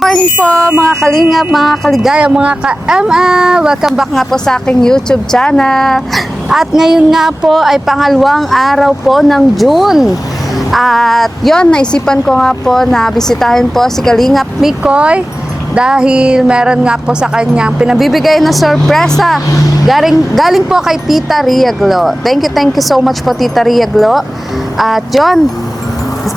Morning po mga kalingap, mga kaligaya, mga ka-ML. Welcome back nga po sa aking YouTube channel. At ngayon nga po ay pangalawang araw po ng June. At yon, naisipan ko nga po na bisitahin po si Kalingap Mikoy dahil meron nga po sa kanyang pinabibigay na sorpresa. Galing po kay Tita Ria Glo. Thank you so much po Tita Ria Glo. At yon,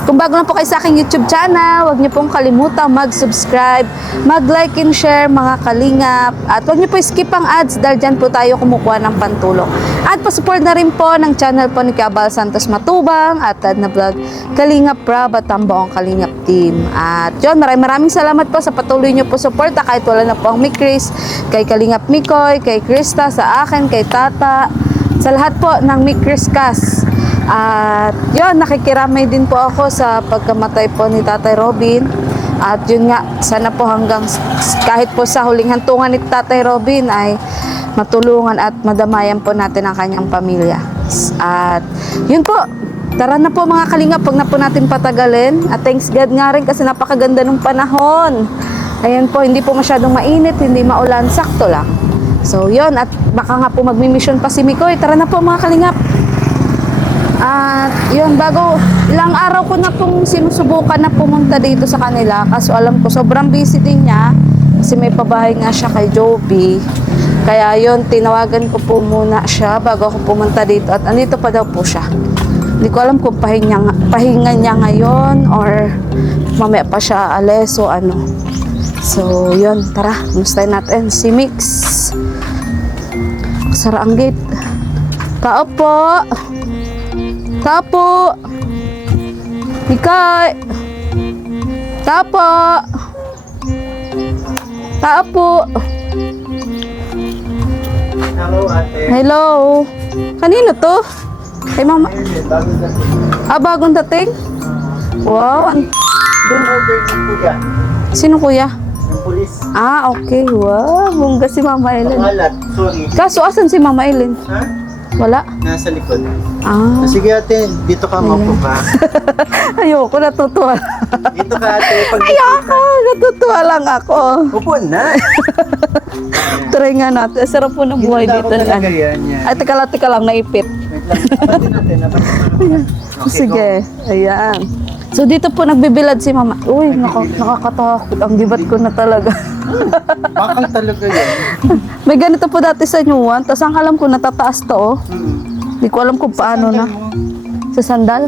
kung bago na po kayo sa aking YouTube channel, huwag niyo pong kalimutang mag-subscribe, mag-like and share mga kalingap. At huwag niyo po skip ang ads dahil dyan po tayo kumukuha ng pantulong. At pa-support na rin po ng channel po ni Cabal Santos Matubang at Tad na Vlog, Kalingap Prab at ang buong Kalingap team. At yun, maraming salamat po sa patuloy niyo po suporta kahit wala na po ang Mikris, kay Kalingap Mikoy, kay Krista, sa akin, kay Tata, sa lahat po ng Mikris Cast. At yun, nakikiramay din po ako sa pagkamatay po ni Tatay Robin. At yun nga, sana po hanggang kahit po sa huling hantungan ni Tatay Robin ay matulungan at madamayan po natin ang kanyang pamilya. At yun po, tara na po mga kalingap, pag na po natin patagalin. At thanks God nga rin kasi napakaganda ng panahon. Ayan po, hindi po masyadong mainit, hindi maulan, sakto lang. So yun, at baka nga po magmi-mission pa si Mikoy. Tara na po mga kalingap. At yun, bago ilang araw ko na pong sinusubukan na pumunta dito sa kanila. Kaso alam ko, sobrang busy din niya. Kasi may pabahay nga siya kay Joby. Kaya yun, tinawagan ko po muna siya bago ako pumunta dito. At andito pa daw po siya. Hindi ko alam kung pahinga niya ngayon or mamaya pa siya alis o ano. So yun, tara, mustahin natin si Mix. Sara ang gate. Tao po. Tapo. Mikay. Tapo. Tapo. Hello, ate. Hello. Kanino to? Kay mama. Bagong dating? Wow. Doon order ng kuya. Sino kuya? Ng pulis. Okay. Wow. Bungga si Mama Ellen. Pangalat. Sorry. Kaso, asan si Mama Ellen? Ha? Wala. Nasa likod. Sige ate, dito ka maupo ka. Ayoko, natutuwa. Dito ka ate. Ayoko, natutuwa lang ako. Upo na. Try nga natin. Sarap po ng buhay Ginanda ko dito. talaga yan. Ay, teka lang, naipit. Wait lang. Abatin natin. Okay, Sige, ayan. So, dito po nagbibilad si Mama. Uy, nakakatakot. Ang gibat ko na talaga. Bakal talaga yan. May ganito po dati sa Nyuan. Tapos ang alam ko, natataas to, oh. Hindi ko alam kung paano na. Sa sandal?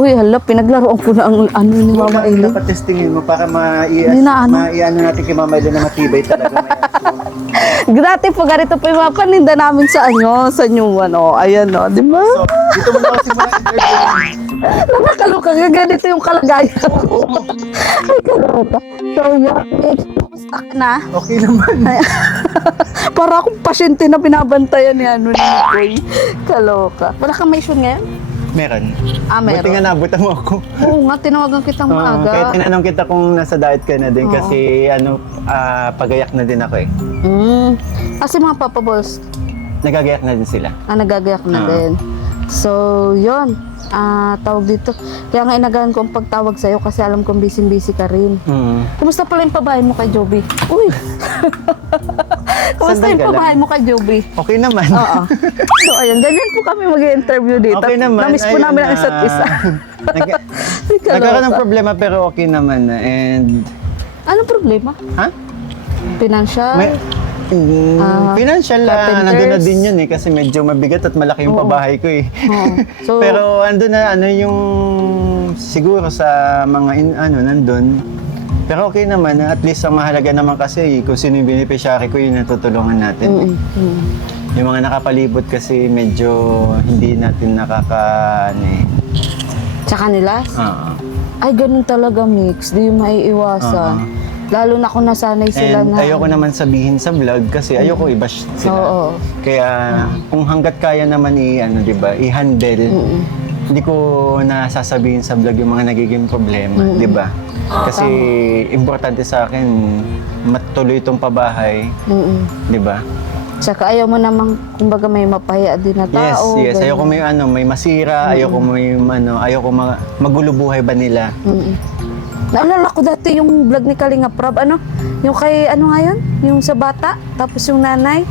Uy, hala, pinaglaruan ko na ang ano ni Mama Ellen. Dapat testingin mo para Hindi na ano. maiano natin kay Mama Ellen na matibay talaga. Dati po, ganito po yung mga paninda namin sa Nyuan, oh. Ayan, oh. Di ba? So, dito mo na ako simula interview. Nakakaloka nga, ganito yung kalagayan ko. Ay, kaloka. So, yeah, kumusta ka na? Okay naman. Para akong pasyente na binabantayan ni Nicole. Kaloka. Wala kang mission ngayon? Meron. Meron. Buti nga nabutan mo ako. Oo nga, tinawagan kitang maaga. Kahit tinanong kita kung nasa diet ka na din Oo. kasi pagayak na din ako eh. Kasi mga Papa Balls, Nagagayak na din sila. nagagayak na din. So, yon. Tawag dito. Kaya nga inagahan ko ang pagtawag sa'yo kasi alam kong busy ka rin. Kumusta pala yung pabahay mo kay Joby? Uy! Kumusta Sandal yung ka lang. pabahay mo kay Joby? Okay naman. Oo. So, ayun. Ganyan po kami mag-interview dito. Okay naman. Namiss po Ayun, namin ang isa't isa. Nagkaroon ng problema pero okay naman na. And, Anong problema? ha? Financial? Financial carpenters. nandun na din yun eh kasi medyo mabigat at malaki yung Oo. pabahay ko eh. Oo. So, Pero andun na yung siguro sa mga nandun. Pero okay naman, at least ang mahalaga naman kasi kung sino yung beneficiary ko yun natutulungan natin. Yung mga nakapalibot kasi medyo hindi natin sa kanila? Ay, ganun talaga, Mix. Di yung maiiwasan. Lalo na kung nasanay sila And na... ayoko naman sabihin sa vlog kasi ayoko i-bash sila. Oo. Kaya kung hanggat kaya naman di ba, i-handle, hindi ko nasasabihin sa vlog yung mga nagiging problema, di ba? Kasi importante sa akin matuloy itong pabahay, di ba? Tsaka ayaw mo namang, kumbaga may mapahiya din na tao. Yes. ganun. Ayoko may masira, ayoko may ayoko magulo buhay ba nila. Naalala ko dati yung vlog ni Kalinga Prab, ano? Yung kay, ano nga yun? Yung sa bata, tapos yung nanay,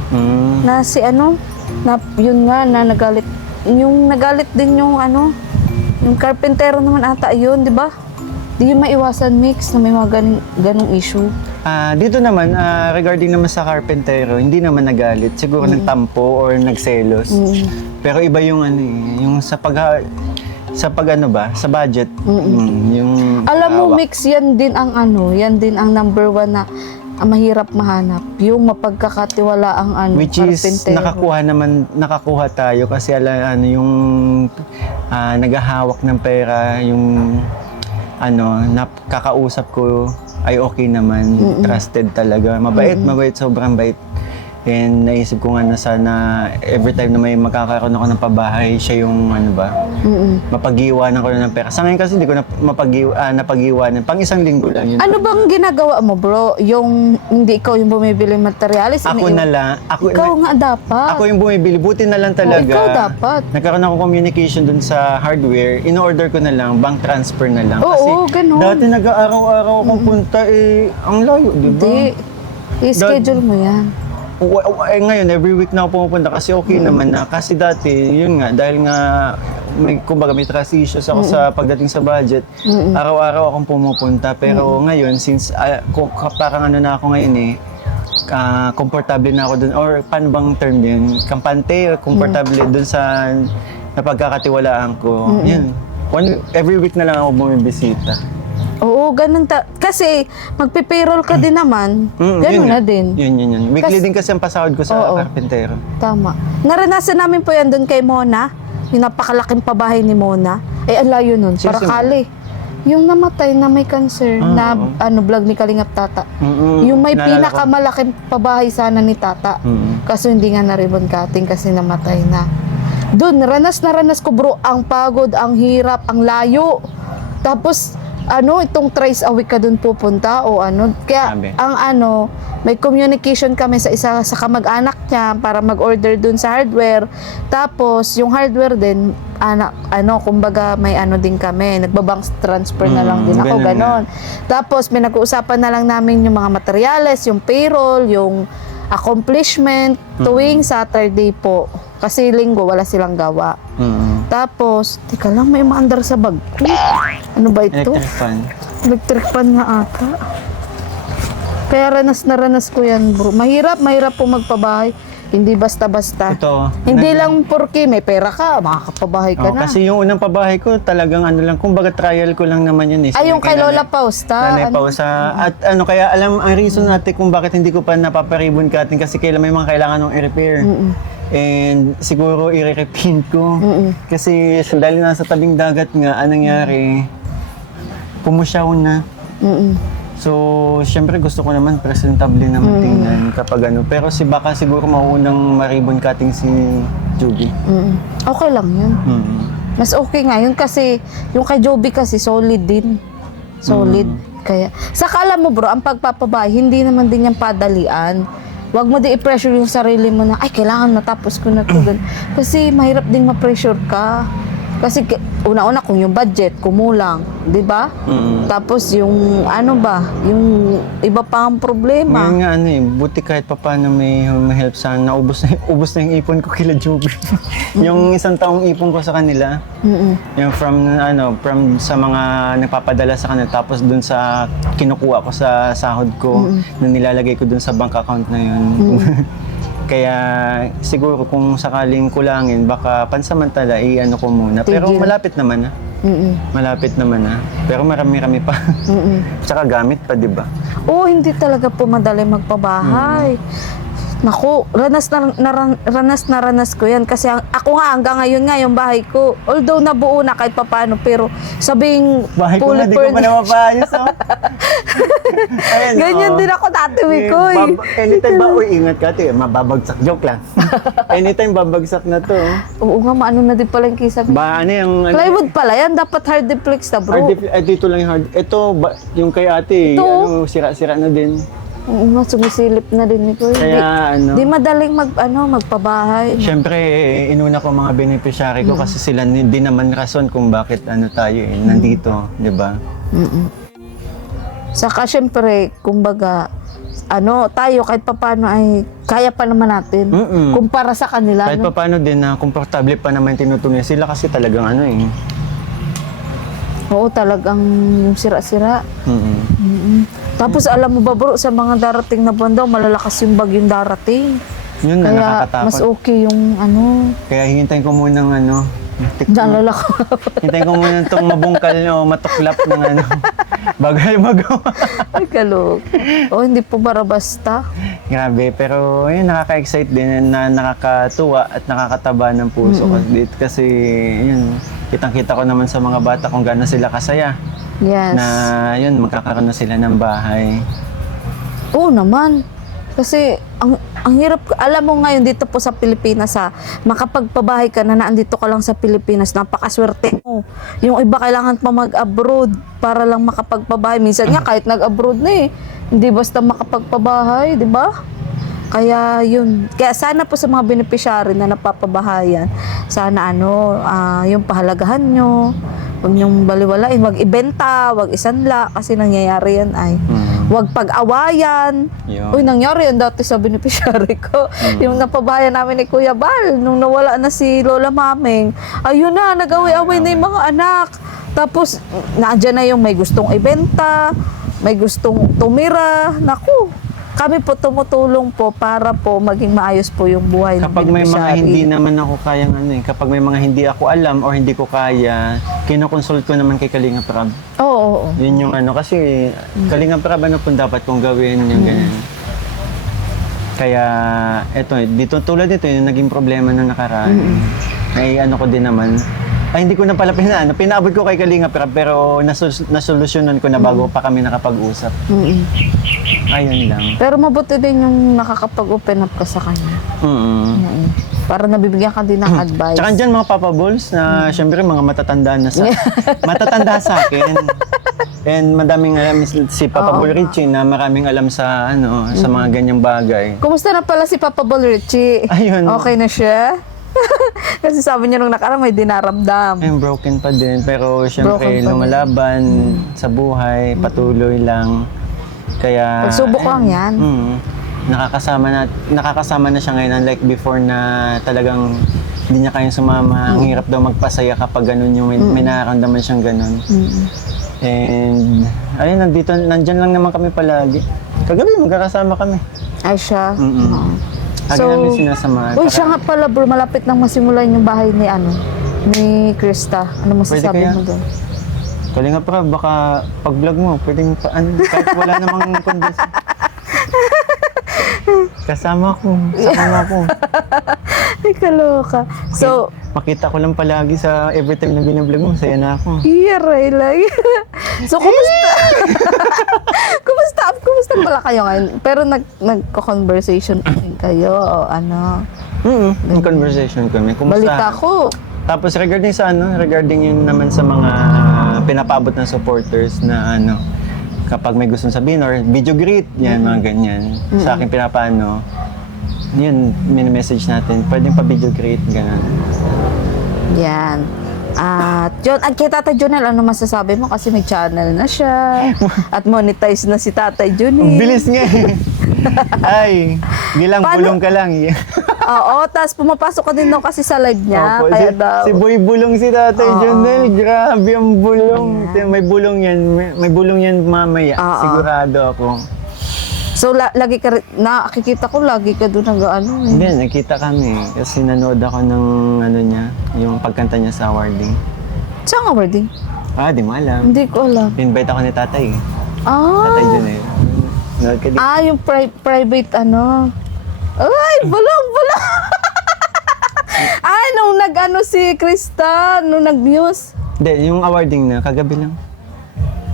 na si ano, na yun nga, na nagalit. Yung nagalit din yung ano, yung karpentero naman ata yun, di ba? Di yung maiwasan mix na may mga ganong issue. Dito naman, regarding naman sa karpentero, hindi naman nagalit. Siguro nagtampo or nagselos. Pero iba yung ano yung sa ano ba, sa budget. Yung Alam mo, hawak. mix, yan din ang ano, yan din ang number one na mahirap mahanap. Yung mapagkakatiwala ang ano, Which is, karpentero. nakakuha tayo kasi ano, yung naghahawak ng pera, yung ano, nakakausap ko ay okay naman, trusted talaga. Mabait, sobrang bait. And naisip ko nga na sana every time na may magkakaroon ako ng pabahay, siya yung ano ba, mapag-iwanan ko na ng pera. Sa ngayon kasi hindi ko na napag-iwanan. Pang isang linggo lang yun. Ano bang ginagawa mo, bro? Yung hindi ikaw yung bumibili ng materialis? Ako na lang. Ikaw nga dapat. Ako yung bumibili. Buti na lang talaga. Ikaw dapat. Nagkaroon ako communication dun sa hardware. In-order ko na lang. Bank transfer na lang. Oo, ganun. Dati nag-aaraw-araw akong punta ang layo, di ba? Hindi. I-schedule mo yan. Ngayon, every week na ako pumupunta kasi okay naman na. Kasi dati, yun nga, dahil nga kumbaga may trust issues ako sa pagdating sa budget, araw-araw akong pumupunta. Pero ngayon, since parang ano na ako ngayon komportable na ako dun, or paano bang term yun? Kampante or komportable dun sa napagkakatiwalaan ko. Yun. Every week na lang ako bumibisita. Oo, ganun kasi magpe-payroll ka din naman, ganun Yun na nga. din. Yun. Weekly din kasi ang pasahod ko sa karpentero. Tama. Naranasan namin po yan doon kay Mona, yung napakalaking pabahay ni Mona. Ang layo nun, Sino si Parakali. Yung namatay na may cancer, na vlog ni Kalingap Tata. Yung may Naalala ko. pinakamalaking pabahay sana ni Tata. Kaso hindi nga na-ribbon cutting kasi namatay na. Doon, ranas na ranas ko bro, ang pagod, ang hirap, ang layo. Tapos, itong thrice a week ka dun pupunta o ano. Kaya, Sabi. may communication kami sa isa sa kamag-anak niya para mag-order dun sa hardware. Tapos, yung hardware din, kumbaga may din kami. Nagbabank transfer na lang din ako, ganun ganon. Tapos, may nag-uusapan na lang namin yung mga materyales, yung payroll, yung accomplishment, tuwing Saturday po. Kasi linggo, wala silang gawa. Tapos, teka lang, may umaandar sa bag ko. Ano ba ito? Electric fan. Electric fan nga ata. Kaya ranas na ranas ko yan, bro. Mahirap po magpabahay. Hindi basta-basta. Ito. Hindi lang porke may pera ka, makakapabahay ka na. Kasi yung unang pabahay ko, talagang kumbaga trial ko lang naman yun. Ay, yung kay Lola Pausta. Nanay Pausa. At kaya ang reason natin kung bakit hindi ko pa napaparibon cutting kasi may mga kailangan ng i-repair. And siguro i-repaint ko. Kasi dahil nasa tabing dagat nga, anong nangyari, pumusyaw na. So, syempre gusto ko naman presentable naman tingnan kapag Pero baka siguro mauunang ma-ribbon cutting si Joby. Okay lang yun. Mas okay nga yun kasi yung kay Joby kasi solid din. Solid. Kaya, saka alam mo bro, ang pagpapabahay, hindi naman din yung padalian. Huwag mo di i-pressure yung sarili mo na, ay, kailangan matapos ko na ito. Kasi mahirap ding ma-pressure ka. Kasi una-una kung yung budget, kumulang, di ba? Tapos yung yung iba pa ang problema. Ngayon nga buti kahit paano may help sana. Ubus na yung ipon ko kila Joby. Yung isang taong ipon ko sa kanila. Yung from sa mga nagpapadala sa kanila. Tapos dun sa kinukuha ko sa sahod ko, na nilalagay ko dun sa bank account na yun. Kaya siguro kung sakaling kulangin, baka pansamantala ko muna. Pero Tigil. malapit naman na. Malapit naman na. Pero marami-rami pa. Tsaka gamit pa, di ba? Oo, hindi talaga po madali magpabahay. Naku, ranas na ranas ko yan. Kasi ako nga, hanggang ngayon nga, yung bahay ko, although nabuo na kahit papano, pero sabing Bahay ko na, di ko pa na mapaayos. Ayan, ganyan din ako dati, Mikoy. Anytime ba? Uy, ingat ka, mababagsak. Joke lang. Anytime babagsak na to. Oo nga, maano na din pala yung kisame. Yung... Plywood pala yan, dapat hardiplex na bro. Dito lang yung hard. Ito, yung kay ate, Ito. sira-sira na din. Oo nga, sumisilip na din, Mikoy. Kaya Di madaling magpabahay. Siyempre, inuna ko mga beneficiary ko kasi sila din naman rason kung bakit tayo nandito, di ba? Saka syempre, kumbaga, tayo kahit papano ay kaya pa naman natin. Kumpara sa kanila. Kahit pa paano din na komportable pa naman tinutuloy sila kasi talagang Oo, talagang yung sira-sira. Tapos alam mo ba bro, sa mga darating na buwan daw, malalakas yung bagyong darating. Yun na Kaya nakakatakot. mas okay yung Kaya hintayin ko muna ng naalala ko. hintayin ko muna itong mabungkal o matuklap ng bagay magawa. Ay, kalok. Hindi po bara basta. Grabe, pero yun, nakaka-excite din na nakakatuwa at nakakataba ng puso kasi yun, kitang-kita ko naman sa mga bata kung gaano sila kasaya Yes. na yun, magkakaroon na sila ng bahay. Oo naman. Kasi ang hirap, alam mo ngayon dito po sa Pilipinas makapagpabahay ka na naandito ka lang sa Pilipinas, napakaswerte mo. Yung iba kailangan pa mag-abroad para lang makapagpabahay. Minsan nga kahit nag-abroad na hindi basta makapagpabahay, di ba? Kaya yun. Kaya sana po sa mga beneficiary na napapabahayan, sana yung pahalagahan nyo, huwag nyong baliwalain, huwag ibenta, huwag isanla, kasi nangyayari yan huwag pag-awayan. Yun. Uy, nangyari yan dati sa beneficiary ko. Yung napabahayan namin ni Kuya Bal, nung nawala na si Lola Mameng, ayun na, nag-away-away na yung mga anak. Tapos, naandyan na yung may gustong ibenta, may gustong tumira. Naku, kami po tumutulong po para po maging maayos po yung buhay ng Kapag may mga beneficiary. hindi naman ako kayang kapag may mga hindi ako alam or hindi ko kaya, kinoconsult ko naman kay Kalinga Prab. Oo. Yun yung kasi Kalinga Prab po dapat kong gawin yung ganyan. Kaya dito tulad nito yung naging problema na nakaraan. Ay ko din naman. Ay hindi ko na pala pinaabot ko kay Kalinga Prab pero nasolusyonan ko na bago pa kami nakapag-usap. Ayun lang. Pero mabuti din yung nakakapag-open up ka sa kanya. Para nabibigyan ka din ng advice. Tsaka dyan mga Papa Balls na syempre mga matatanda sa akin. And madaming alam si Papa Bol Richie na maraming alam sa sa mga ganyang bagay. Kumusta na pala si Papa Bol Richie? Ayun. Okay na siya? Kasi sabi niya nung nakaraan may dinaramdam. Ayun, broken pa din. Pero syempre Broken pa din. lumalaban sa buhay, patuloy lang. Kaya Pagsubok lang yan. nakakasama na siya ngayon unlike before na talagang hindi niya kayang sumama. Ang hirap daw magpasaya kapag ganun yung may nararamdaman siyang ganun. And ayun, nandyan lang naman kami palagi. Kagabi magkakasama kami. Ay siya. Lagi namin sinasamahan. Uy, siya nga pala bro, malapit nang masimulan yung bahay ni Krista. Ano masasabi Pwede kaya? mo doon? Kalinga Prab, baka pag-vlog mo, pwedeng kahit wala namang condition. Kasama ko. Ay, kaloka. So, Makita ko lang palagi sa every time na binablog mo, saya na ako. iyaray lang. So, kumusta? Kumusta pala kayo ngayon? Pero nagko-conversation pa rin kayo o ano? Yung conversation kami. Kumusta? Balita ko. Tapos regarding yun naman sa mga pinapaabot ng supporters na kapag may gustong sabihin or video greet, yan, mga ganyan. Sa akin pinapaano, yun, mini-message natin, pwedeng pa video greet, gano'n. Yan. At kay Tatay Junel, ano masasabi mo? Kasi may channel na siya. At monetize na si Tatay Junel. Bilis nga eh. Ay, bilang Paano? bulong ka lang. Oo, tapos pumapasok ka din daw kasi sa live niya. Opo, Kaya daw. si Boy Bulong si Tatay Junel. Grabe ang bulong. May bulong yan. May bulong yan mamaya. Oo. Sigurado ako. So, lagi ka, nakikita ko, lagi ka doon nag-ano eh. Hindi, nakita kami. Kasi nanood ako ng niya, yung pagkanta niya sa awarding. Saan nga wording? Di mo alam. Hindi ko alam. Invite ako ni Tatay. Ah, Tatay Junel. Nanood ka din. yung private Ay, bulong! Ay, nung si Krista, nung nag-news. Hindi, yung awarding na, kagabi lang.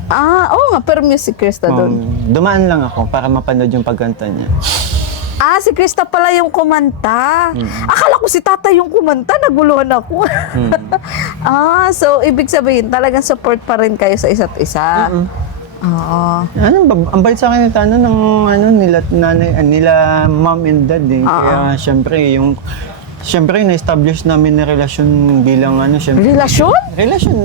Oo nga, pero music Krista doon. Dumaan lang ako para mapanood yung pagkanta niya. Si Krista pala yung kumanta. Akala ko si Tatay yung kumanta, naguluhan ako. So ibig sabihin, talagang support pa rin kayo sa isa't isa. Oo. Ang bait sa akin ng nila nanay, nila mom and dad eh. Kaya syempre Siyempre, na-establish namin na relasyon bilang ano, siyempre. Relasyon? Relasyon.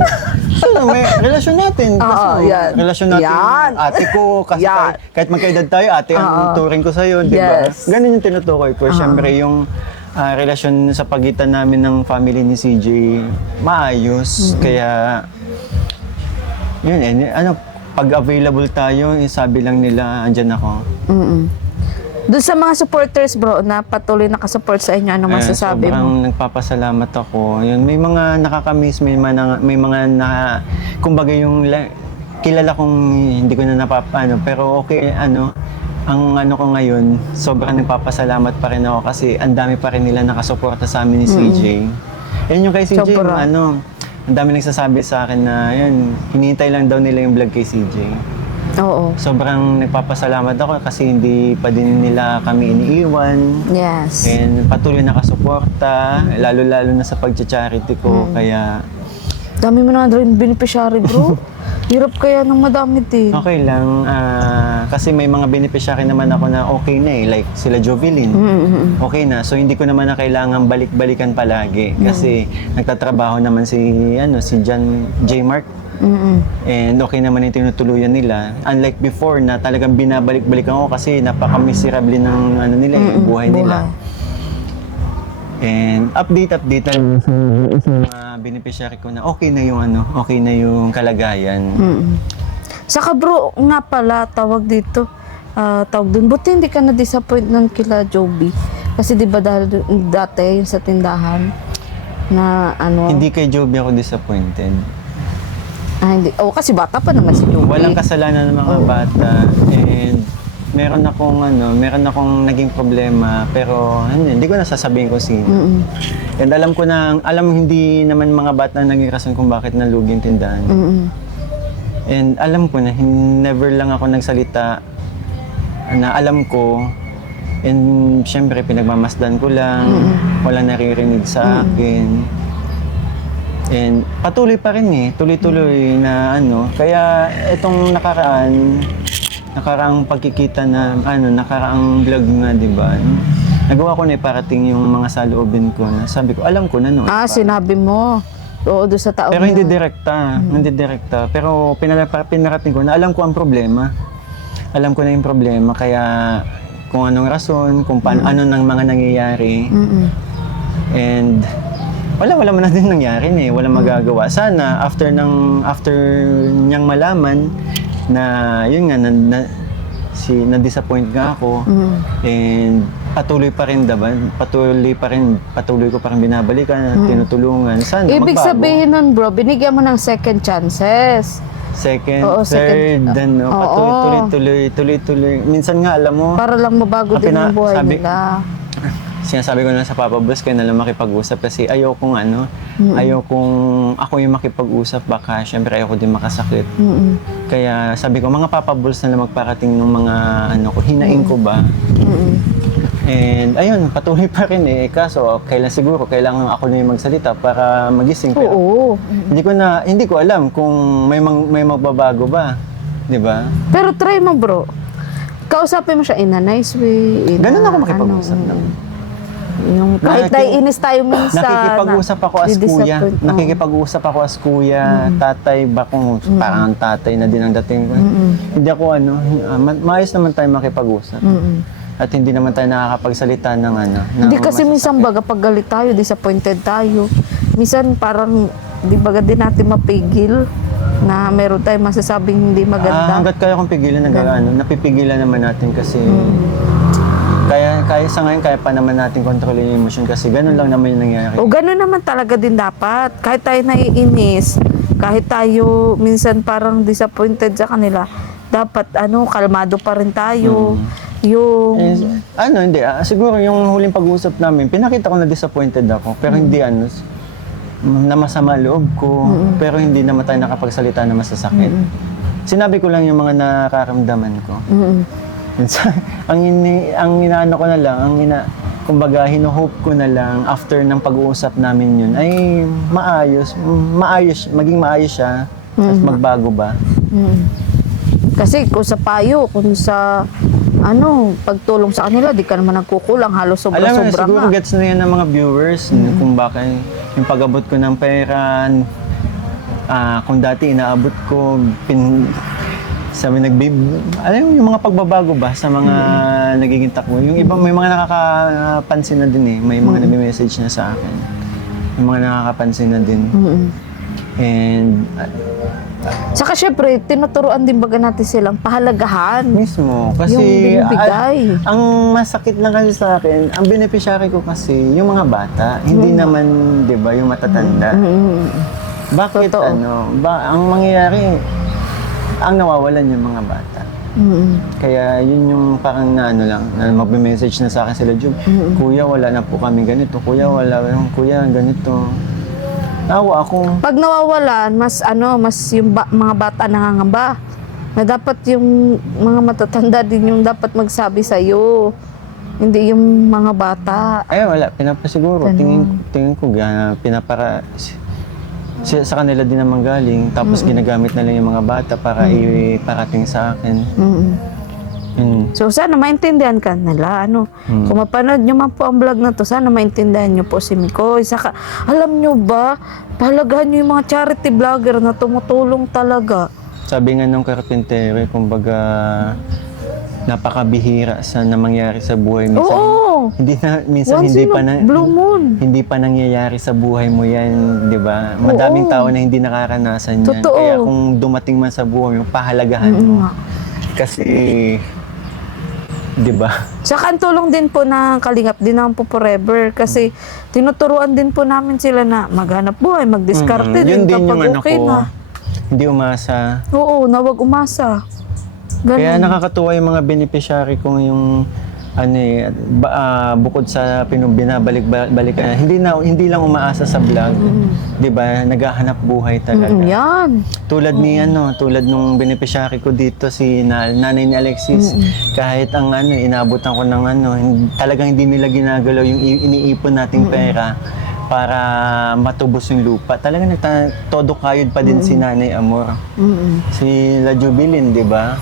Ano, may relasyon natin. Kasi, yan. relasyon natin. Yan. Ate ko, kasi Yan. kahit magkaedad tayo, ate ang turing ko sa'yo, di ba? Yes. Ganun yung tinutukoy ko. Siyempre, yung relasyon sa pagitan namin ng family ni CJ, maayos. Kaya, yun ano, pag available tayo, sabi lang nila, andyan ako. Doon sa mga supporters bro na patuloy nakasupport sa inyo, ano masasabi sobrang mo? nagpapasalamat ako. Yun, may mga nakakamiss, may mga kumbaga yung kilala kong hindi ko na napapano, pero okay, ano, ang ano ko ngayon, sobrang nagpapasalamat pa rin ako kasi ang dami pa rin nila nakasuporta sa amin ni CJ. Yun yung kay CJ, Sobra. ano, ang dami nagsasabi sa akin na, yun, hinihintay lang daw nila yung vlog kay CJ. Oo. Sobrang nagpapasalamat ako kasi hindi pa din nila kami iniiwan. Yes. And patuloy nakasuporta, lalo-lalo na sa pag-charity ko. Kaya Dami mo na rin beneficiary bro. Hirap kaya ng madami din. okay lang. Kasi may mga beneficiary naman ako na okay na eh. Like sila Jovelyn. Okay na. So hindi ko naman na kailangan balik-balikan palagi. Kasi nagtatrabaho naman si John J. Mark. And okay naman yung tinutuluyan nila. Unlike before na talagang binabalik-balikan ko kasi napaka-miserable ng ano nila, yung buhay nila. And update lang sa mga beneficiary ko na okay na yung kalagayan. Saka bro, nga pala, tawag dito, tawag dun, buti hindi ka na-disappoint nun kila Joby. Kasi di ba dahil dati yung sa tindahan na ano... Hindi kay Joby ako disappointed. hindi. Oh, kasi bata pa naman si Joby. Walang kasalanan ng mga bata. And meron akong naging problema, pero hindi ko nasasabihin ko sino. And alam hindi naman mga bata ang naging rason kung bakit nalugi yung tindahan. And alam ko na never lang ako nagsalita na alam ko, and syempre pinagmamasdan ko lang, walang naririnig sa akin. And patuloy pa rin tuloy-tuloy na kaya itong nakaraang pagkikita na nakaraang vlog nga, di ba? Nagawa ko na iparating yung mga saloobin ko na sabi ko, alam ko na noon. Sinabi mo. Oo, doon sa tao. Pero hindi direkta. Pero pinarating ko na alam ko ang problema. Alam ko na yung problema, kaya kung anong rason, kung paano, ano nang mga nangyayari. And wala man na din nangyari walang magagawa. Sana after niyang malaman na yun nga na-disappoint nga ako, and patuloy ko pa rin binabalikan, tinutulungan. Sana Ibig magbago. sabihin nun bro, binigyan mo ng second chances. Second, Oo, third, then Oo. tuloy-tuloy. Minsan nga alam mo, Para lang mabago din yung buhay nila. sinasabi ko na sa Papa Boss, kaya na lang makipag-usap kasi ayokong ako yung makipag-usap, baka syempre ayoko din makasakit. Kaya sabi ko, mga Papa Boss na lang magparating ng mga hinaing ko ba. And ayun, patuloy pa rin kaso kailangan ako na yung magsalita para magising. Pero Oo. hindi ko alam kung may magbabago ba, 'di ba? Pero try mo bro. Kausapin mo siya in a nice way. Ganun ako makipag-usap. Yung kahit naiinis tayo minsan. Nakikipag-usap ako as kuya. Nakikipag-usap ako as kuya, tatay, bakong parang tatay na din ang dating ko. Hindi ako maayos naman tayo makipag-usap. At hindi naman tayo nakakapagsalita ng Hindi kasi minsan baga pag galit tayo, disappointed tayo. Minsan parang di baga din natin mapigil na meron tayong masasabing hindi maganda. Hanggat kaya kong pigilan, napipigilan naman natin kasi kaya sa ngayon, kaya pa naman natin kontrolin yung emosyon kasi ganun lang naman yung nangyayari. O ganun naman talaga din dapat. Kahit tayo naiinis, kahit tayo minsan parang disappointed sa kanila, dapat kalmado pa rin tayo. Yung... Hindi. Siguro yung huling pag-uusap namin, pinakita ko na disappointed ako. Pero hindi na masama loob ko. Pero hindi naman tayo nakapagsalita na masasakit. Sinabi ko lang yung mga nakaramdaman ko. Ang inaano ko na lang, kumbaga hinuhope ko na lang after ng pag-uusap namin yun ay maging maayos siya at magbago ba. Kasi kung sa payo, kung sa pagtulong sa kanila, di ka naman nagkukulang, halos Alam mo, sobra-sobra siguro nga. gets na yan ng mga viewers kung bakit yung pag-abot ko ng pera, kung dati inaabot ko, alam mo yung mga pagbabago ba sa mga nagiging takbo. Yung iba, may mga nakakapansin na din may mga nag-message na sa akin. Yung mga nakakapansin na din. And Saka syempre, tinuturuan din baga natin silang pahalagahan. mismo, kasi Yung binibigay. ang masakit lang kasi sa akin, ang beneficiary ko kasi yung mga bata, hindi naman, 'di ba, yung matatanda. Bakit Totoo. ang mangyayari, ang nawawalan yung mga bata. Kaya yun yung parang na magme-message na sa akin sila, Jun, kuya wala na po kami ganito, kuya kuya ganito. Nawa ako. Pag nawawalan, mas yung mga bata nangangamba. Na dapat yung mga matatanda din yung dapat magsabi sa'yo. Hindi yung mga bata. Ay wala, pinapasiguro. Ganun. Tingin ko sa kanila din naman galing. Tapos ginagamit na lang yung mga bata para iparating sa akin. Yun. So sana maintindihan ka nila. Kung mapanood nyo man po ang vlog na to, sana maintindihan nyo po si Mikoy. Saka, alam nyo ba, pahalagahan nyo yung mga charity vlogger na tumutulong talaga. Sabi nga nung karpintero, kumbaga napakabihira na mangyari sa buhay. Minsan, Oo! minsan Once in a blue moon. hindi pa nangyayari sa buhay mo yan, di ba? Madaming tao na hindi nakaranasan yan. Totoo. Kaya kung dumating man sa buhay mo, pahalagahan mo. Kasi, di ba? Saka ang tulong din po ng Kalingap din naman po forever kasi tinuturuan din po namin sila na maghanap buhay, magdiskarte din Yun din kapag yung okay ko. na. Hindi umasa. Oo, na wag umasa. Ganun. Kaya nakakatuwa yung mga beneficiary kong yung bukod sa binabalik-balik, hindi lang umaasa sa vlog, 'di ba? Naghahanap buhay talaga. Yan. Tulad nung beneficiary ko dito si nanay ni Alexis, kahit ang inabutan ko ng talagang hindi nila ginagalaw yung iniipon nating pera para matubos yung lupa. Talagang todo kayod pa din si Nanay Amor. Si La Jubilin, 'di ba?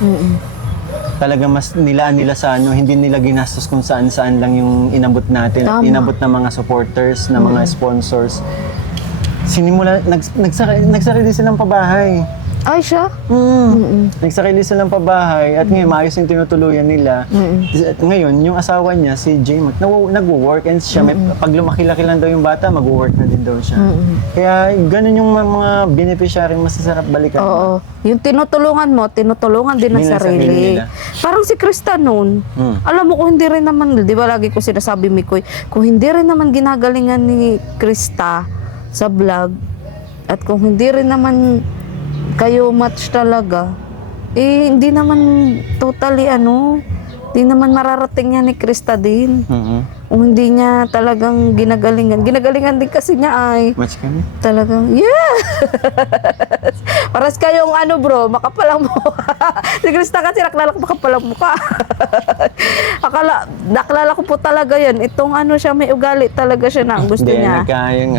Talaga mas nilaan nila sa hindi nila ginastos kung saan-saan lang yung inabot natin. Tama. Inabot ng mga supporters, ng mga sponsors. Nagsarili silang pabahay. Ay, siya? Nagsarili silang pabahay at ngayon maayos yung tinutuluyan nila. At ngayon, yung asawa niya, si Jay Mac, nag-work and siya, pag lumaki-laki lang daw yung bata, mag-work na din daw siya. Kaya ganun yung mga beneficiary masasarap balikan. Oo. Yung tinutulungan mo, tinutulungan din ng Din ang sarili sarili. nila. Parang si Krista noon. Alam mo kung hindi rin naman, di ba lagi ko sinasabi, Mikoy, kung hindi rin naman ginagalingan ni Krista sa vlog, at kung hindi rin naman kayo match talaga, hindi naman totally hindi naman mararating niya ni Krista din. Kung hindi niya talagang ginagalingan din kasi niya ay Match kami? talagang, yes! Paras kayong bro, makapalang mukha. Si Krista kasi nakilala ko makapalang mukha. Nakilala ko po talaga yan. Itong siya, may ugali talaga siya na ang gusto niya.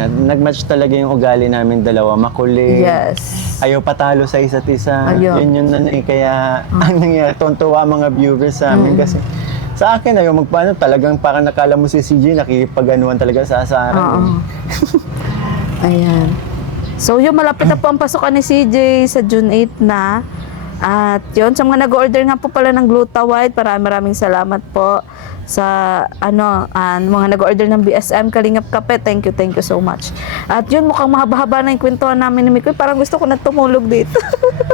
Nag-match talaga yung ugali namin dalawa. Makulit. Yes. Ayaw patalo sa isa't isa. Ayun. Yun ang nangyayari. Tuntua mga viewers sa amin kasi sa akin ayaw magpaano. Talagang parang nakala mo si CJ, nakikipag-anuan talaga sa asaran. Oo. Ayan. So, yung malapit na po ang pasukan ni CJ sa June 8 na. At yun, sa mga nag-order nga po pala ng Gluta White, maraming salamat po sa mga nag-order ng BSM Kalingap Kape. Thank you so much. At yun, mukhang mahaba-haba na yung kwentuhan namin ni Mikoy. Parang gusto ko na tumulog dito.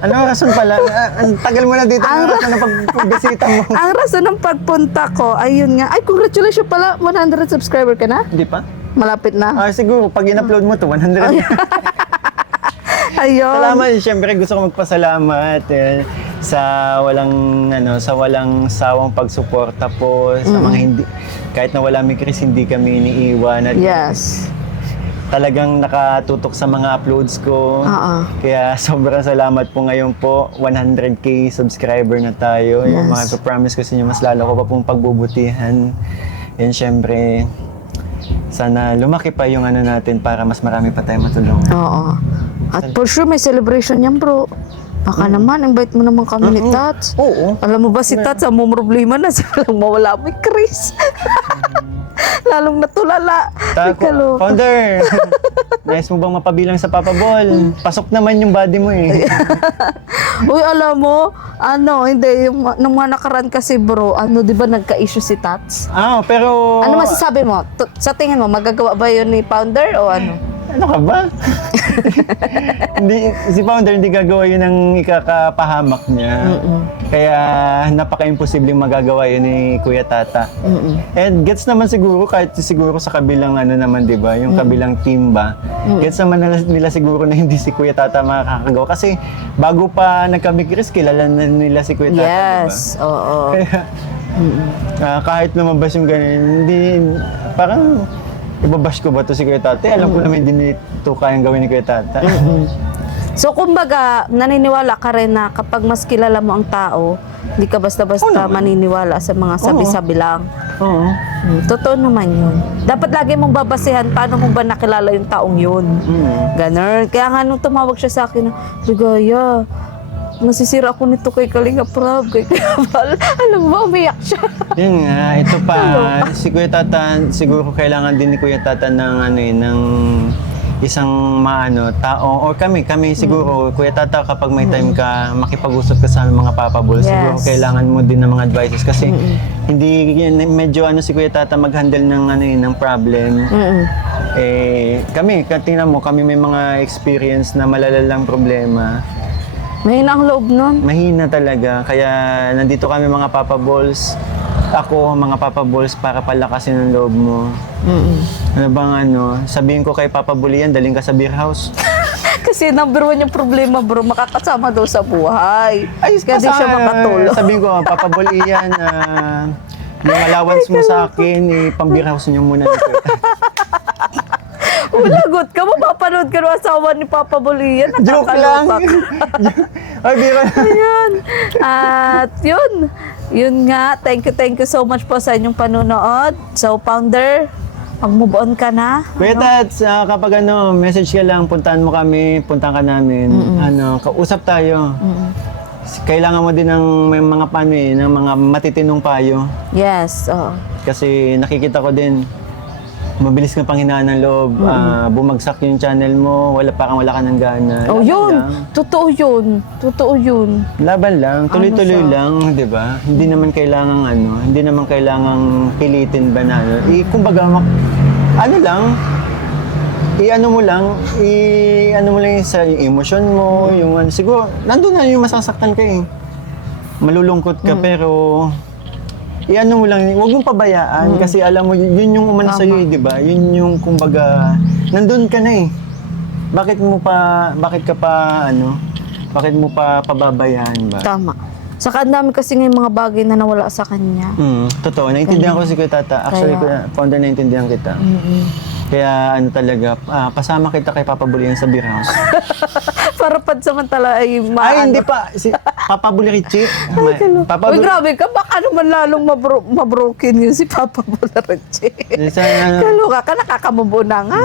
Ano rason pala? Ang tagal mo na dito. Ano rason na pagbisita mo? Ang rason ng pagpunta ko, ayun nga. Ay, congratulations pala. 100 subscriber ka na? Hindi pa? Malapit na. Siguro, pag in-upload mo to 100. Ayun. Salamat. Siyempre gusto ko magpasalamat sa walang sawang pagsuporta po sa mga hindi, kahit na wala mi Chris, hindi kami iniiwan at Yes. talagang nakatutok sa mga uploads ko. Kaya sobrang salamat po ngayon po. 100k subscriber na tayo. Yung mga promise ko sa inyo, mas lalo ko pa pong pagbubutihan. And syempre, sana lumaki pa yung natin para mas marami pa tayo matulungan. Oo. At for sure may celebration yan, bro. Baka naman, invite mo naman kami ni Tats. Oo. Alam mo ba si Tats, ang problema na siya lang mawala mo Chris. Lalong natulala. Ikalo. Founder, nais mo bang mapabilang sa Papa Ball? Pasok naman yung body mo eh. Uy, alam mo, hindi, nung mga nakaraan kasi bro, di ba nagka-issue si Tats? Pero... Ano masasabi mo? Sa tingin mo, magagawa ba yun ni Founder o ano? Ano ka ba? Si Founder hindi gagawa yun ng ikakapahamak niya. Kaya napaka-imposibleng magagawa yun ni Kuya Tata. And gets naman siguro, kahit siguro sa kabilang naman, di ba? Yung kabilang team ba? Gets naman nila siguro na hindi si Kuya Tata makakagawa. Kasi bago pa nagka-Chris, kilala na nila si Kuya Tata, Yes, di ba? oo. Kaya kahit lumabas yung ganun, hindi, parang ibabash ko ba to si Kuya Tata? Alam ko naman hindi ito kayang gawin ni Kuya Tata. So, kumbaga, naniniwala ka rin na kapag mas kilala mo ang tao, hindi ka basta-basta maniniwala sa mga sabi-sabi lang. Oo. Totoo naman yun. Dapat lagi mong babasihan paano mo ba nakilala yung taong yun. Ganun. Kaya nga nung tumawag siya sa akin, Ligaya, masisira ako nito kay Kalinga Prab, kay Kabal. Alam mo, umiyak siya. Yun nga, ito pa, si Kuya Tata, siguro kailangan din ni Kuya Tata ng ng isang tao, or kami siguro, Kuya Tata, kapag may time ka, makipag-usap ka sa aming mga papabol, siguro kailangan mo din ng mga advices kasi hindi, medyo si Kuya Tata mag-handle ng ng problem. Kami, tingnan mo, kami may mga experience na malalalang problema. Mahina ang loob nun. Mahina talaga. Kaya nandito kami mga Papa Balls. Ako, mga Papa Balls, para palakasin ang loob mo. Ano bang sabihin ko kay Papa Bull yan, daling ka sa beer house. Kasi number 1 yung problema bro, makakasama daw sa buhay. Kaya di siya makatulog. Sabihin ko, Papa Bull yan, yung allowance mo sa akin, pang-beer house niyo muna. Lagot ka, mapapanood ka ng asawa ni Papa Bolian. Joke lang. Ay, biro. Ayan. At yun nga. Thank you so much po sa inyong panunood. So, Founder, mag-move on ka na. Kuya Tats, kapag message ka lang, puntahan mo kami, puntahan ka namin. Kausap tayo. Kailangan mo din ng may mga ng mga matitinong payo. Yes, oo. Kasi nakikita ko din, mabilis kang panghinaan ng loob, bumagsak yung channel mo, wala ka ng gana. Oh, Laban yun. lang. Totoo yun. Laban lang, tuloy-tuloy lang, 'di ba? Hindi naman kailangang pilitin ba na kumbaga i-ano mo lang yung sa yung emosyon mo, yung siguro nandoon na yung masasaktan ka malulungkot ka pero i-ano mo lang, huwag mong pabayaan kasi alam mo, yun yung umano sa'yo di ba? Yun yung kumbaga, nandun ka na Bakit mo pa pababayaan ba? Tama. Saka ang dami kasi ng mga bagay na nawala sa kanya. Totoo, naintindihan ko si Kuya Tata. Actually, Founder, naintindihan kita. Kaya talaga, pasama kita kay Papa Bulian sa beer house. Para pansamantala ay hindi pa. Si Papa Bulirichi. Uy, grabe ka. Baka naman lalong mabroken yun si Papa Bulirichi. Kaluka ka, nakakamubo na nga.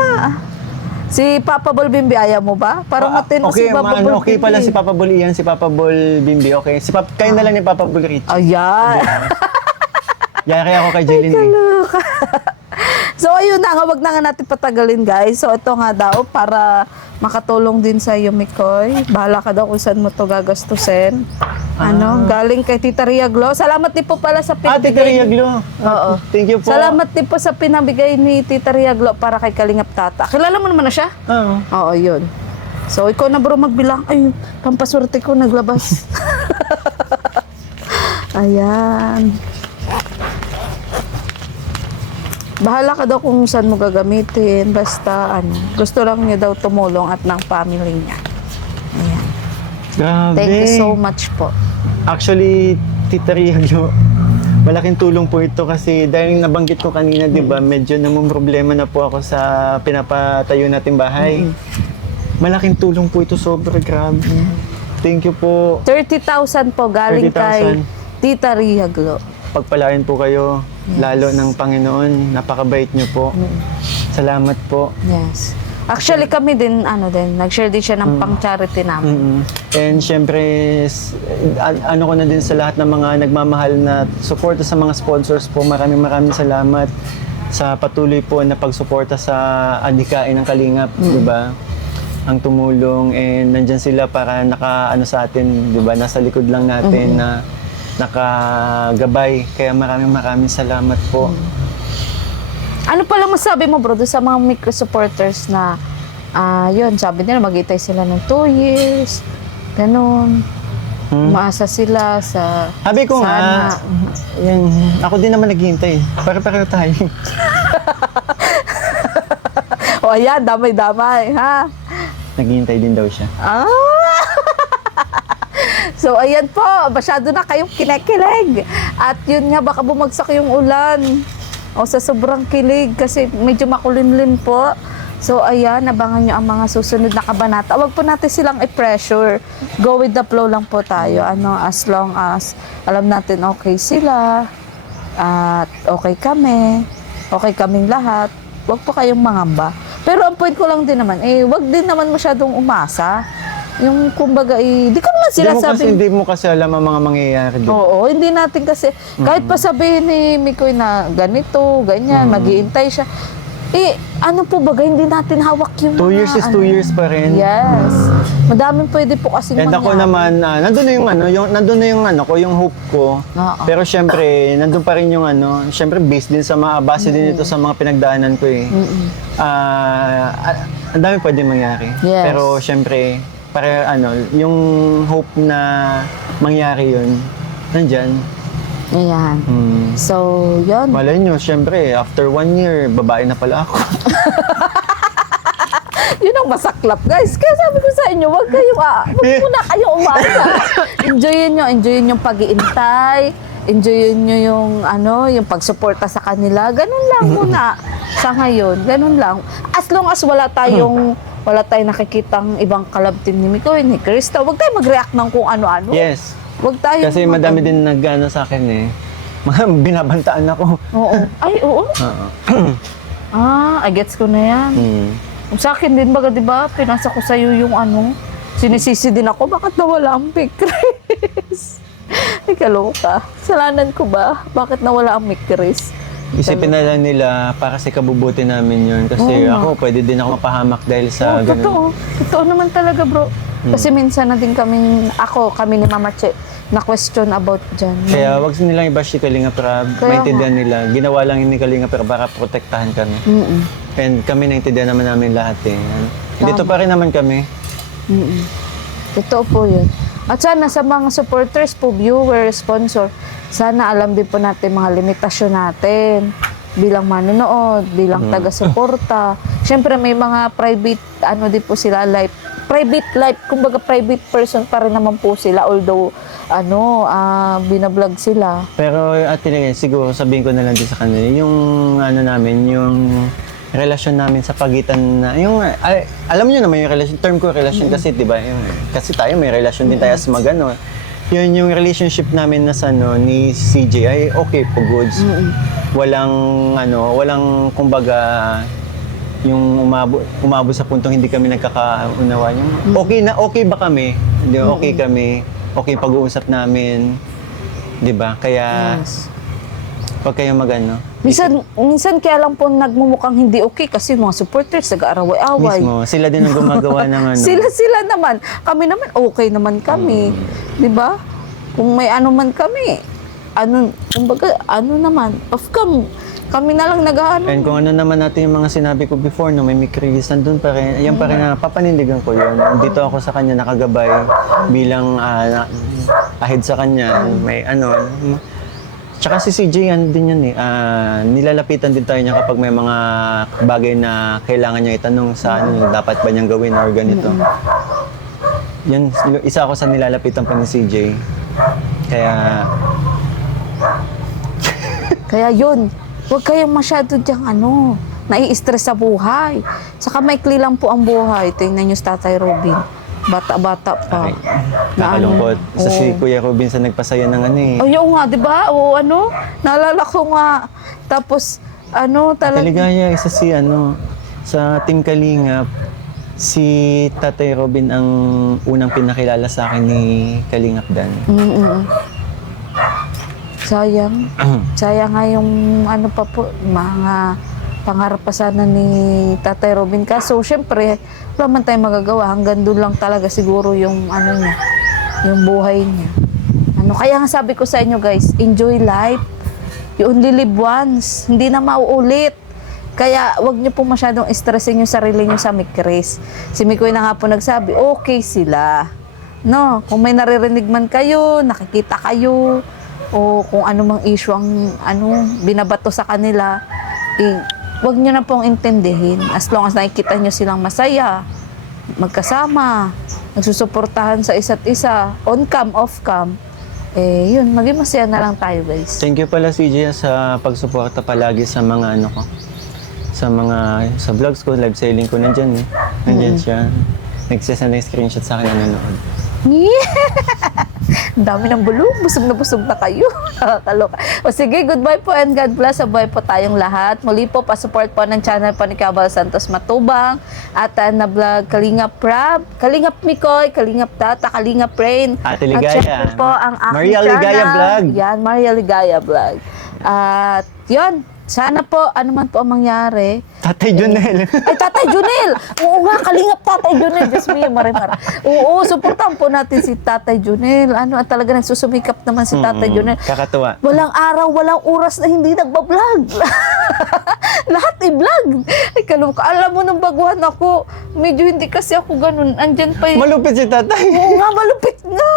Si Papa Bol Bimbi, ayaw mo ba? Parang matino si Papa Bol okay pala si Papa Bulian, si Papa Bol Bimbi. Okay, kayo na lang ni Papa Bulirichi. Ayan. Yari ako kay Jeline. Kaluka. So, ayun na nga, wag na nga natin patagalin, guys. So, ito nga daw, para makatulong din sa iyo, Mikoy. Bahala ka daw kung saan mo to gagastusin. Galing kay Tita Ria Glo. Salamat din po pala sa pinabigay. Tita Ria Glo. Oo. Thank you po. Salamat din po sa pinabigay ni Tita Ria Glo para kay Kalingap Tata. Kilala mo naman na siya? Oo. Oo, yun. So, ikaw na bro magbilang. Ay, pampaswerte ko naglabas. Ayan. Bahala ka daw kung saan mo gagamitin. Basta, gusto lang niya daw tumulong at ng family niya. Ayan. Grabe. Thank you so much po. Actually, Tita Ria Glo, malaking tulong po ito kasi dahil nabanggit ko kanina, di ba, medyo namang problema na po ako sa pinapatayo nating bahay. Malaking tulong po ito, sobrang grabe. Thank you po. 30,000 po galing 30,000. kay Tita Ria Glo. Pagpalain po kayo, lalo ng Panginoon. Napakabait niyo po. Salamat po. Yes. Actually, kami din, nag-share din siya ng pang-charity namin. And syempre, ano ko na din sa lahat ng mga nagmamahal na suporta sa mga sponsors po. Maraming salamat sa patuloy po na pagsuporta sa adhikain ng Kalingap, di ba? Ang tumulong and nandyan sila para naka-ano sa atin, di ba? Nasa likod lang natin na nakagabay. Kaya maraming salamat po. Ano pala masabi mo, bro, doon sa mga micro-supporters na, yun, sabi nila, mag-itay sila ng 2 years, ganun. Umaasa sila sa... Sabi ko nga, yan, ako din naman naghihintay. Pare-pareho tayo. O ayan, damay-damay, ha? Naghihintay din daw siya. So, ayan po, masyado na kayong kinikilig. At yun nga, baka bumagsak yung ulan. O sa sobrang kilig, kasi medyo makulimlim po. So, ayan, abangan nyo ang mga susunod na kabanata. Huwag po natin silang i-pressure. Go with the flow lang po tayo. As long as alam natin okay sila, at okay kami, okay kaming lahat, huwag po kayong mangamba. Pero ang point ko lang din naman, huwag din naman masyadong umasa. Yung kumbaga, di ko naman sila sabi. Hindi mo kasi alam ang mga mangyayari doon. Oo, hindi natin kasi, kahit pa sabihin ni Mikoy na ganito, ganyan, mag-iintay siya. Ano po baga, hindi natin hawak yung 2 years is 2 years pa rin. Yes. Madaming pwede po kasi And ako naman, nandun na yung hope ko. Oo. Pero syempre, nandun pa rin yung syempre based din sa base din ito sa mga pinagdaanan ko eh. Ang dami pwede mangyari. Yes. Pero syempre, yung hope na mangyari yun, nandyan. Ayan. So, yun. Malay nyo, syempre, after 1 year, babae na pala ako. Yun ang masaklap, guys. Kaya sabi ko sa inyo, wag muna kayong umasa. Enjoyin yung pag-iintay. Enjoyin nyo yung pagsuporta sa kanila. Ganun lang muna sa ngayon. Ganun lang. As long as wala tayong nakikitang ibang collab team ni Mikoy, ni Krista, wag tayong mag-react ng kung ano-ano. Yes. Wag tayo. Kasi madami din sa akin eh. Binabantaan ako. Oo. Ay, oo. I gets ko na yan. Sa akin din baga, di ba, pinasa ko sa'yo yung sinisisi din ako, bakit nawala ang mic Chris? Ay, kaloka. Salanan ko ba? Bakit nawala ang mic Chris? Isipin na lang nila para sa kabubuti namin yun. Kasi ako, pwede din ako mapahamak dahil sa ganun. Totoo. Totoo naman talaga, bro. Kasi minsan na din kami ni Mama Che, na-question about dyan. Kaya wag nilang i-bash si Kalingap Rab. Maintindihan nila. Ginawa lang yun ni Kalingap Rab para protektahan kami. And kami naintindihan naman namin lahat eh. Dito pa rin naman kami. Totoo po yun. At sana sa mga supporters po, viewers, sponsor, sana alam din po natin mga limitasyon natin bilang manonood, bilang taga-suporta. Siyempre may mga private, din po sila, private life, kumbaga private person pa rin naman po sila, although, binablog sila. Pero siguro sabihin ko na lang din sa kanila, yung yung relasyon namin sa pagitan na, alam niyo naman yung relasyon, term ko relasyon kasi, di ba? Kasi tayo may relasyon din tayo as magano. Yun yung relationship namin na ni CJ ay okay po, goods. Walang kumbaga yung umabot sa puntong hindi kami nagkakaunawa. Yung okay ba kami? Hindi, okay kami. Okay pag-uusap namin. 'Di ba? Kaya wag kayong Minsan kaya lang po nagmumukhang hindi okay kasi mga supporters nag-aaway-away. Mismo, sila din ang gumagawa ng Sila naman. Kami naman okay naman kami. 'Di ba? Kung may man kami, kumbaga naman, kami na lang nag-aano. And kung naman natin yung mga sinabi ko before, may Chris, nandun pa rin, yan pa rin na papanindigan ko yun. Dito ako sa kanya nakagabay bilang ahead sa kanya. May tsaka si CJ, din yan eh. Nilalapitan din tayo niya kapag may mga bagay na kailangan niya itanong sa dapat ba niyang gawin or ganito. Yan, isa ako sa nilalapitan pa ni CJ. Kaya yun. Huwag kayong masyado diyang nai-stress sa buhay. Saka maikli lang po ang buhay. Tingnan niyo si Tatay Robin. Bata-bata pa. Nakalungkot. Si Kuya Robin sa nagpasaya ng Oo nga, di ba? Naalala ko nga. Tapos, talaga. Taligaya, isa Sa Team Kalingap, si Tatay Robin ang unang pinakilala sa akin ni Kalingap Dan. Sayang. Sayang nga yung ano pa po, mga pangarap pa sana ni Tatay Robin. Kaso, syempre, wala man tayong magagawa. Hanggang doon lang talaga siguro yung ano niya, yung buhay niya. Ano, kaya nga sabi ko sa inyo guys, enjoy life. You only live once. Hindi na mauulit. Kaya wag niyo po masyadong stressin yung sarili niyo sa Mikris. Si Mikoy na nga po nagsabi, okay sila. No, kung may naririnig man kayo, nakikita kayo, o kung ano mang issue ang binabato sa kanila, wag niyo na pong intindihin. As long as nakikita niyo silang masaya, magkasama, nagsusuportahan sa isa't isa, on cam, off cam, yun, maging masaya na lang tayo guys. Thank you pala CJ sa pagsuporta palagi sa mga ano ko. Sa vlogs ko, live selling ko nandiyan eh. Nandiyan siya. Nagsasend ng screenshot sa akin na nanonood. Ang dami ng bulong, busog na kayo. Nakakaloka. O sige, goodbye po and God bless. Sabay po tayong lahat. Muli po, pasupport po ng channel po ni Cabal Santos Matubang at na vlog Kalingap Prab, Kalingap Mikoy, Kalingap Tata, Kalingap Rain. Ate At Ligaya. syempre po ang aking Maria Ligaya channel. Vlog. Yan, Maria Ligaya Vlog. At yun, sana po, ano man po ang mangyari, Tatay Junel. ay, Tatay Junel! Oo nga, Kalingap Tatay Junel. Diyos mo yan, Marimar. Oo, supportan po natin si Tatay Junel. Ano, at talaga nagsusumikap naman si Tatay Junel. Kakatuwa. Walang araw, walang oras na hindi nagbablog. Lahat i-vlog. Ay, kalungka. Alam mo, nung baguhan ako, medyo hindi kasi ako ganun. Andyan pa yung... Malupit si tatay. Oo nga, malupit nga.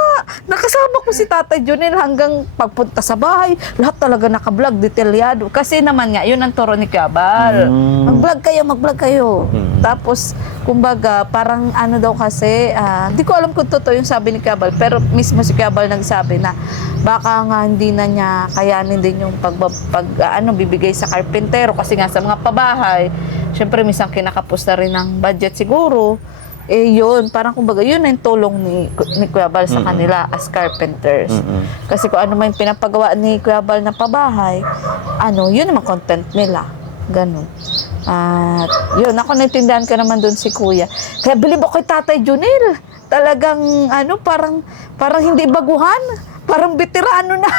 Nakasama ko si Tatay Junel hanggang pagpunta sa bahay. Lahat talaga nakablog, detalyado. Kasi naman nga, yun ang turo ni Cabal. Mag-vlog kayo. Tapos, kumbaga, parang ano daw kasi, hindi ko alam kung totoo yung sabi ni Cabal, pero mismo si Cabal nagsabi na baka nga hindi na niya kayanin din yung bibigay sa karpentero kasi nga sa mga pabahay, syempre minsan kinakapos na rin ng budget siguro. Yun, parang kumbaga, yun ang tulong ni Kuya Bal sa kanila as carpenters. Kasi kung ano man yung pinapagawa ni Kuya Bal na pabahay, yun naman content nila. Ganun. At yun, ako naintindihan ka naman doon si Kuya. Kaya bilib ako kay Tatay Junel. Talagang, parang hindi baguhan. Parang veterano na.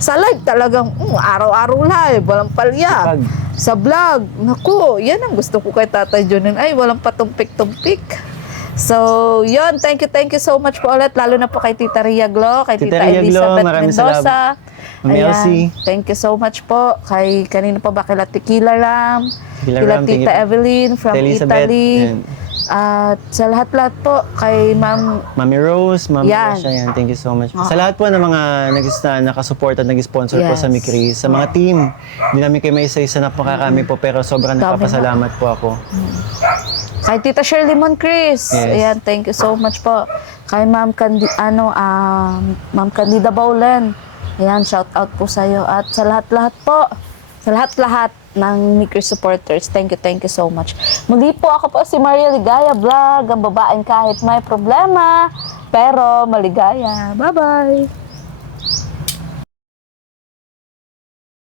Sa live talagang, araw-araw live, walang palya. Sa vlog, naku, yan ang gusto ko kay Tatay Junel. Ay, walang patumpik-tumpik. So, yun, thank you so much po ulit. Lalo na po kay Tita Ria Glo, kay Tita Ria Glo, Elizabeth maraming Mendoza. Ma'am Elsie. Thank you so much po. Kay, kanina pa ba, kila Tequila Ram, Tequila kila Ram, Tita thank you. Evelyn from Tita Elizabeth, Italy. yan. At sa lahat-lahat po, kay Ma'am Mami Rose, Ma'am Yan. Rasha, yan. Thank you so much. Sa lahat po ng mga nakasupport at nag-sponsor po Yes. sa Mikris, sa mga team, hindi namin kayo may isa-isa na makakarami po, pero sobrang Dami nagpapasalamat po ako. Kay Tita Shirley Moncrist. Yes. Ayan, thank you so much po. Kay Ma'am Ma'am Candida Baulen. Ayan, shout out po sa iyo. At sa lahat-lahat po, sa lahat-lahat ng Mikri supporters, thank you so much. Muli po, ako po si Maria Ligaya Vlog, ang babaeng kahit may problema, pero maligaya. Bye-bye!